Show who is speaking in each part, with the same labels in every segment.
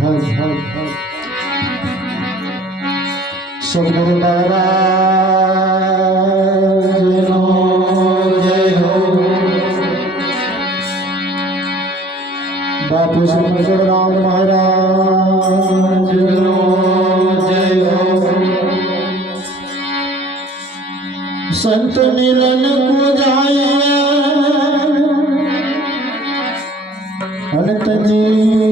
Speaker 1: हज हज हज सुगुरु नारायण जय हो बापू सुगुरु राम महाराज जय हो संत मिलन को जाए अनंत जी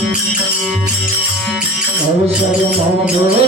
Speaker 1: I was telling my mama, girl,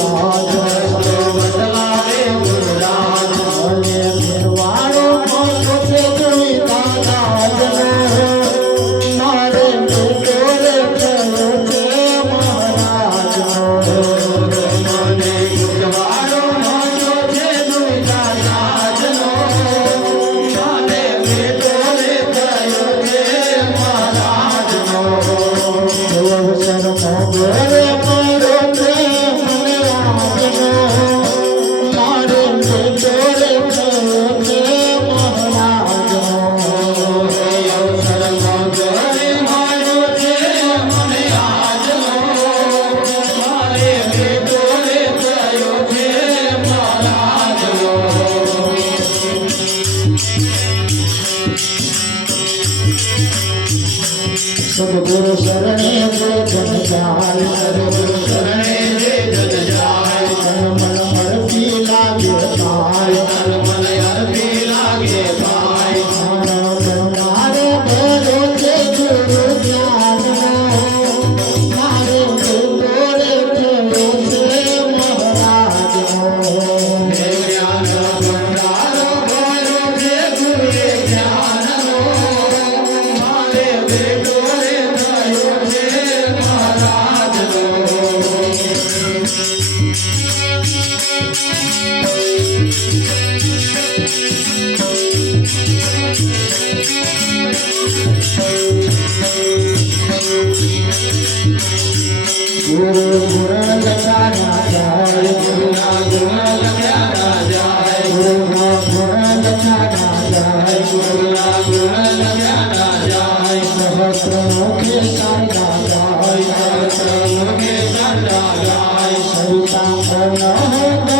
Speaker 1: Oh, no, no, no.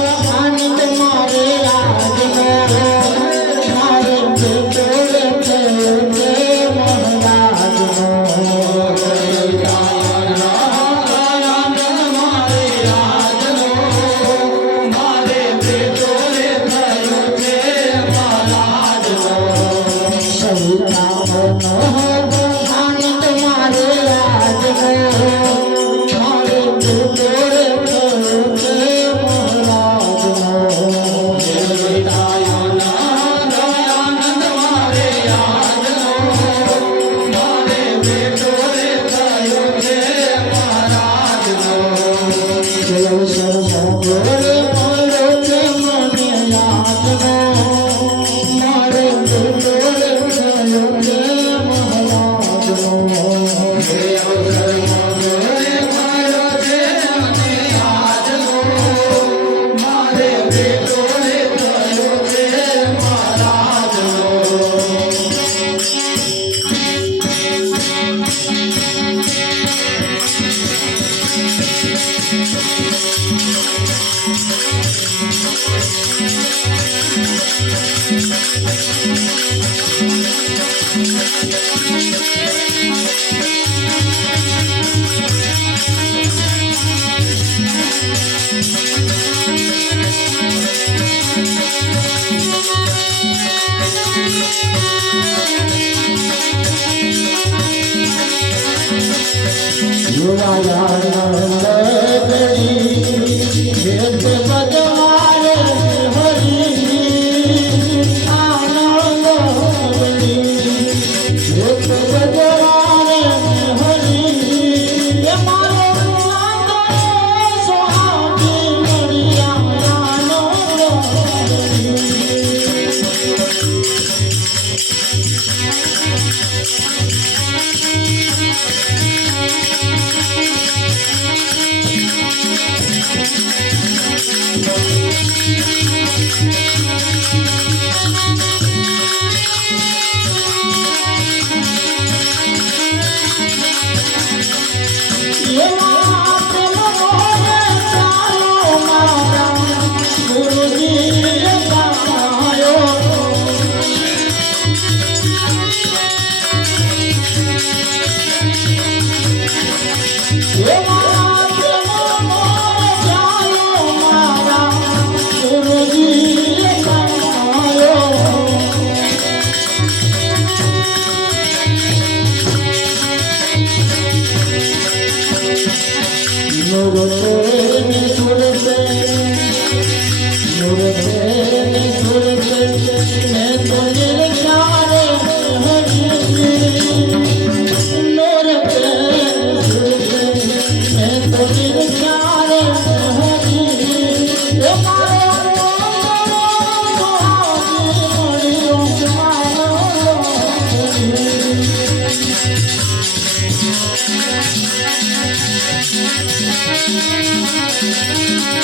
Speaker 2: Thank you.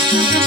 Speaker 1: thank you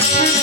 Speaker 1: thank you